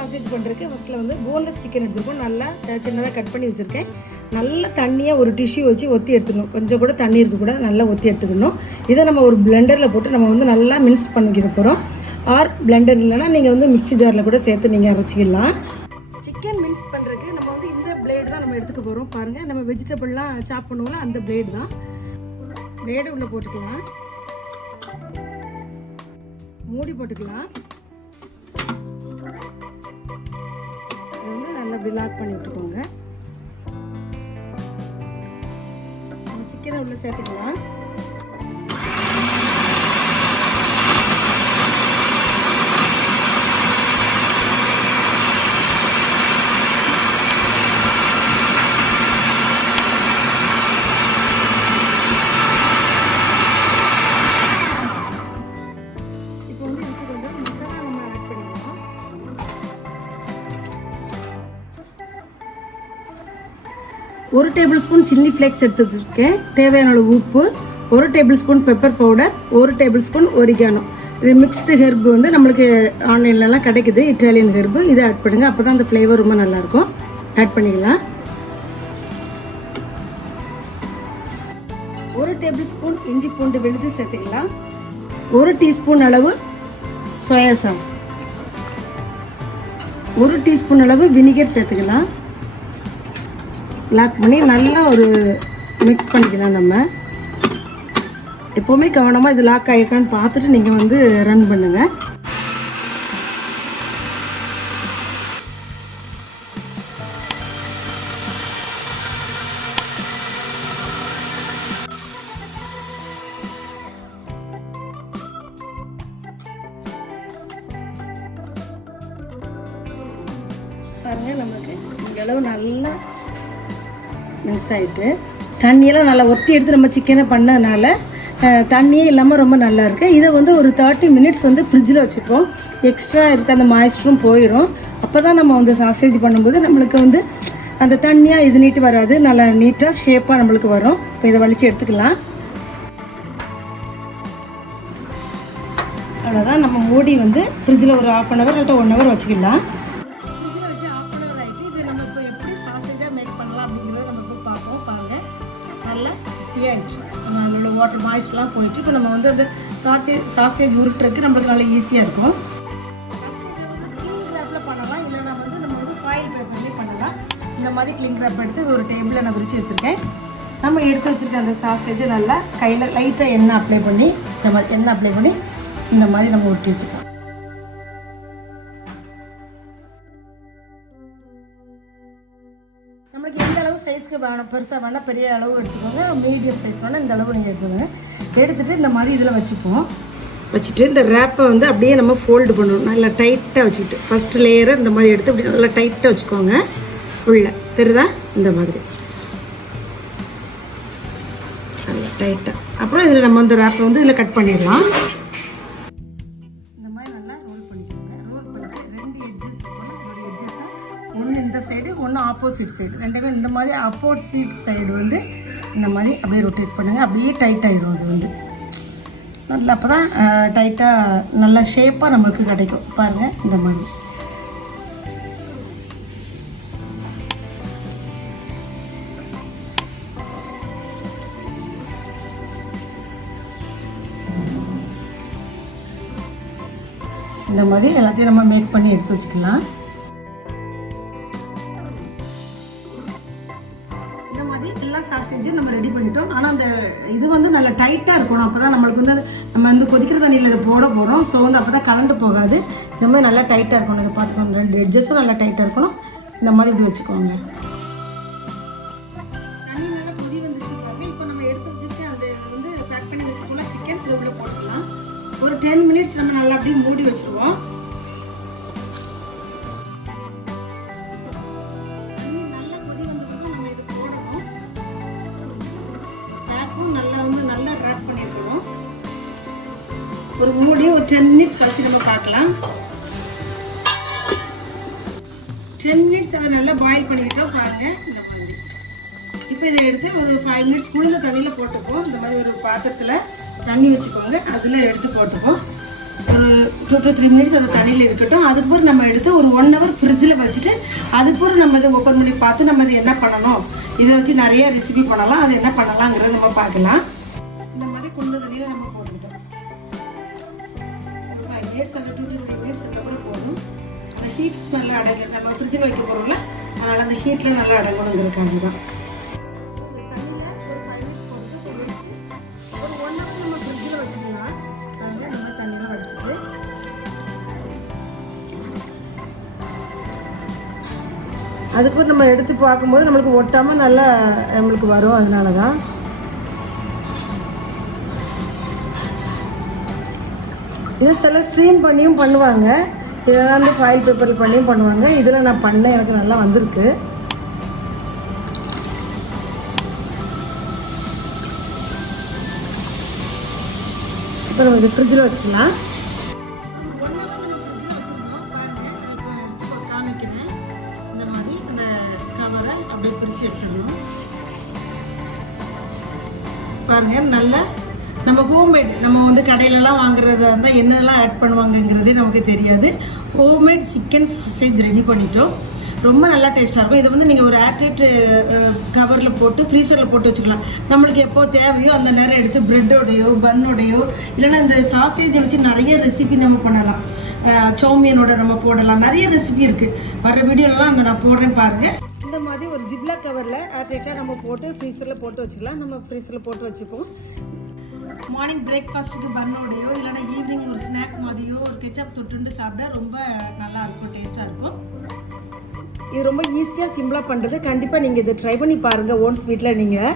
Sausage பண்ணுறதுக்கு ஃபஸ்ட்டில் வந்து போன்லெஸ் சிக்கன் எடுத்துருக்கோம். நல்லா சின்னதாக கட் பண்ணி வச்சுருக்கேன். நல்லா தண்ணியாக ஒரு டிஷ்யூ வச்சு ஒத்தி எடுத்துக்கணும். கொஞ்சம் கூட தண்ணி இருக்கக்கூடாது, நல்லா ஒத்தி எடுத்துக்கணும். இதை நம்ம ஒரு பிளெண்டரில் போட்டு நம்ம வந்து நல்லா மிக்ஸ் பண்ணிக்கிற போகிறோம். ஆர் பிளெண்டர் இல்லைனா நீங்கள் வந்து மிக்ஸி ஜாரில் கூட சேர்த்து நீங்கள் அரைச்சிக்கலாம். சிக்கன் மிக்ஸ் பண்ணுறதுக்கு நம்ம வந்து இந்த பிளேடு தான் நம்ம எடுத்துக்க போகிறோம். பாருங்கள், நம்ம வெஜிடபிள்லாம் சாப் பண்ணுவோம்ல, அந்த பிளேடு தான். பிளேடு உள்ளே போட்டுக்கலாம், மூடி போட்டுக்கலாம். இது வந்து நல்லா இப்படி லாக் பண்ணி விட்டுக்கோங்க. சிக்கனை உள்ள சேர்த்துக்கலாம். ஒரு டேபிள் ஸ்பூன் சில்லி ஃப்ளேக்ஸ் எடுத்து வச்சுருக்கேன். தேவையான அளவு உப்பு, 1 table spoon pepper powder, 1 table spoon oregano. இது மிக்ஸ்டு ஹெர்பு வந்து நம்மளுக்கு ஆன்லைன்லலாம் கிடைக்குது, இட்டாலியன் ஹெர்பு. இதை ஆட் பண்ணுங்கள், அப்போ தான் அந்த ஃப்ளேவர் ரொம்ப நல்லாயிருக்கும். ஆட் பண்ணிக்கலாம். 1 டேபிள் ஸ்பூன் இஞ்சி பூண்டு விழுது சேர்த்துக்கலாம். 1 டீஸ்பூன் அளவு சோயா சாஸ், 1 டீஸ்பூன் அளவு வினிகர் சேர்த்துக்கலாம். லாக் பண்ணி நல்லா ஒரு மிக்ஸ் பண்ணிக்கலாம். நம்ம எப்போவுமே கவனமாக இது லாக் ஆகிருக்கான்னு பார்த்துட்டு நீங்கள் வந்து ரன் பண்ணுங்கள். பாருங்கள், நமக்கு இந்த அளவு நல்லா மிக்ஸ் ஆகிட்டு தண்ணியெல்லாம் நல்லா ஒத்தி எடுத்து நம்ம சிக்கனை பண்ணதுனால தண்ணியே இல்லாமல் ரொம்ப நல்லா இருக்குது. இதை வந்து ஒரு 30 மினிட்ஸ் வந்து ஃப்ரிட்ஜில் வச்சுப்போம். எக்ஸ்ட்ரா இருக்க அந்த மாய்ஸ்டரும் போயிடும். அப்போ தான் நம்ம வந்து சாசேஜ் பண்ணும்போது நம்மளுக்கு வந்து அந்த தண்ணியாக இது நீட்டு வராது, நல்லா நீட்டாக ஷேப்பாக நம்மளுக்கு வரும். இப்போ இதை வலிச்சு எடுத்துக்கலாம். அவ்வளோதான். நம்ம மூடி வந்து ஃப்ரிட்ஜில் ஒரு 1/2 hour இல்லை 1 hour வச்சுக்கலாம். அதோட வாட்டர் மாய்ஸ்லாம் போயிட்டு இப்போ நம்ம வந்து அந்த சாசேஜ் உருட்டுறதுக்கு நம்மளுக்கு நல்லா ஈஸியாக இருக்கும். க்ளீன் கிராப்பில் பண்ணலாம், இல்லைனா நம்ம வந்து ஃபாயில் பேப்பர்லேயே பண்ணலாம். இந்த மாதிரி க்ளீன் கிராப் எடுத்து ஒரு டேபிளில் நான் விரித்து வச்சுருக்கேன். நம்ம எடுத்து வச்சுருக்க அந்த சாசேஜை நல்லா கையில் லைட்டாக எண்ணெய் அப்ளை பண்ணி இந்த மாதிரி நம்ம உருட்டி வச்சுக்கலாம். நம்மளுக்கு எந்த அளவு சைஸ்க்கு வேணும், பெருசாக வேணால் பெரிய அளவு எடுத்துக்கோங்க, மீடியம் சைஸ் வேணால் இந்த அளவு நீங்கள் எடுத்துக்கோங்க. எடுத்துகிட்டு இந்த மாதிரி இதில் வச்சுட்டு இந்த ரேப்பை வந்து அப்படியே நம்ம ஃபோல்டு பண்ணணும். நல்லா டைட்டாக வச்சுக்கிட்டு ஃபஸ்ட்டு லேயரை இந்த மாதிரி எடுத்து அப்படி நல்லா டைட்டாக வச்சுக்கோங்க. உள்ள தெரியுதா? இந்த மாதிரி நல்லா டைட்டாக. அப்புறம் இதில் நம்ம அந்த ரேப்பை வந்து இதில் கட் பண்ணிடலாம். ஒன்று இந்த சைடு, ஒன்று ஆப்போசிட் சைடு, ரெண்டுமே இந்த மாதிரி ஆப்போசிட் சைடு வந்து இந்த மாதிரி அப்படியே ரொட்டேட் பண்ணுங்கள். அப்படியே டைட் ஆகிடும். அது வந்து நல்லா அப்போ தான் டைட்டாக நல்லா ஷேப்பாக நம்மளுக்கு கிடைக்கும். பாருங்கள், இந்த மாதிரி எல்லாத்தையும் நம்ம மேக் பண்ணி எடுத்து வச்சுக்கலாம். எல்லா சாசேஜும் நம்ம ரெடி பண்ணிட்டோம். ஆனால் அந்த இது வந்து நல்லா டைட்டாக இருக்கணும். அப்போ தான் நம்மளுக்கு வந்து நம்ம வந்து கொதிக்கிற தண்ணியில் இதை போட போகிறோம். ஸோ வந்து அப்போ தான் கலண்டு போகாது. இந்த மாதிரி நல்லா டைட்டாக இருக்கணும். இதை பார்த்துக்கோங்க, 2 எட்ஜஸும் நல்லா டைட்டாக இருக்கணும். இந்த மாதிரி இப்படி வச்சுக்கோங்க. தண்ணி நல்லா கொதி வந்துச்சுருக்காங்க. இப்போ நம்ம எடுத்து வச்சுருக்கேன் அந்த வந்து பேக் பண்ணி வச்சுக்கோங்க. சிக்கன் இதை உள்ள போட்டுக்கலாம். ஒரு 10 மினிட்ஸ் நம்ம நல்லா அப்படியே மூடி வச்சுருவோம். நல்லா ரேப் பண்ணியிருக்கணும். ஒரு மூடி ஒரு 10 மினிட்ஸ் கழிச்சு நம்ம பார்க்கலாம். 10 மினிட்ஸ் அதை நல்லா பாயில் பண்ணிக்கிட்டோம். பாருங்கள், இந்த மாதிரி. இப்போ இதை எடுத்து ஒரு 5 மினிட்ஸ் குளிர்ந்த தண்ணியில் போட்டுப்போம். இந்த மாதிரி ஒரு பாத்திரத்தில் தண்ணி வச்சுக்கோங்க, அதில் எடுத்து போட்டுப்போம். ஒரு 2 to 3 minutes அந்த தண்ணியில் இருக்கட்டும். அதுக்கப்புறம் நம்ம எடுத்து ஒரு 1 hour ஃப்ரிட்ஜில் வச்சுட்டு அதுக்கப்புறம் நம்ம இதை ஓப்பன் பண்ணி பார்த்து நம்ம இது என்ன பண்ணணும், இதை வச்சு நிறைய ரெசிபி பண்ணலாம், அது என்ன பண்ணலாங்கிறத நம்ம பார்க்கலாம். இந்த மாதிரி குண்டு தண்ணியில் நம்ம போட்டுக்கிட்டோம். 5 minutes அல்ல 2 to 3 minutes இருந்தால் கூட போதும். அந்த ஹீட் நல்லா அடங்கு, நம்ம ஃப்ரிட்ஜில் வைக்க போகிறோம்ல, அதனால் அந்த ஹீட்டில் நல்லா அடங்கணுங்கிறதுக்காக தான். அதுக்கப்புறம் நம்ம எடுத்து பார்க்கும்போது நம்மளுக்கு ஒட்டாமல் நல்லா நம்மளுக்கு வரும். அதனால தான் இதை சில ஸ்ட்ரீம் பண்ணியும் பண்ணுவாங்க, இதெல்லாம் வந்து ஃபாயில் பேப்பரில் பண்ணியும் பண்ணுவாங்க. இதில் நான் பண்ணேன், எனக்கு நல்லா வந்திருக்கு. இப்போ நம்ம இது ஃப்ரிட்ஜில் வச்சுக்கலாம். பாருங்க, நல்ல நம்ம ஹோம்மேட், நம்ம வந்து கடையிலலாம் வாங்குறதா இருந்தால் என்னெல்லாம் ஆட் பண்ணுவாங்கங்கிறதே நமக்கு தெரியாது. ஹோம்மேட் சிக்கன் சாசேஜ் ரெடி பண்ணிட்டோம். ரொம்ப நல்லா டேஸ்ட்டாக இருக்கும். இதை வந்து நீங்கள் ஒரு ஏர்டைட் கவரில் போட்டு ஃப்ரீசரில் போட்டு வச்சுக்கலாம். நம்மளுக்கு எப்போ தேவையோ அந்த நேரம் எடுத்து ப்ரெட்டோடையோ பன்னோடையோ இல்லைன்னா இந்த சாசேஜை வச்சு நிறைய ரெசிபி நம்ம பண்ணலாம். சௌமியனோட நம்ம போடலாம், நிறைய ரெசிபி இருக்குது. வர வீடியோலாம் அந்த நான் போடுறேன் பாருங்கள். இந்த மாதிரி ஒரு ஜிப்லாக் கவரில் ஏர்டைட்டாக நம்ம போட்டு ஃப்ரீசரில் போட்டு வச்சுக்கலாம். நம்ம ஃப்ரீசரில் போட்டு வச்சுப்போம். மார்னிங் பிரேக்ஃபாஸ்ட்டுக்கு பன்னோடையோ இல்லைனா ஈவினிங் ஒரு ஸ்நாக் மாதிரியோ ஒரு கெச்சப் தொட்டுண்டு சாப்பிட ரொம்ப நல்லா இருக்கும், டேஸ்ட்டாக இருக்கும். இது ரொம்ப ஈஸியாக சிம்பிளாக பண்ணுறது. கண்டிப்பாக நீங்கள் இதை ட்ரை பண்ணி பாருங்கள் ஒன்ஸ் வீட்டில் நீங்கள்.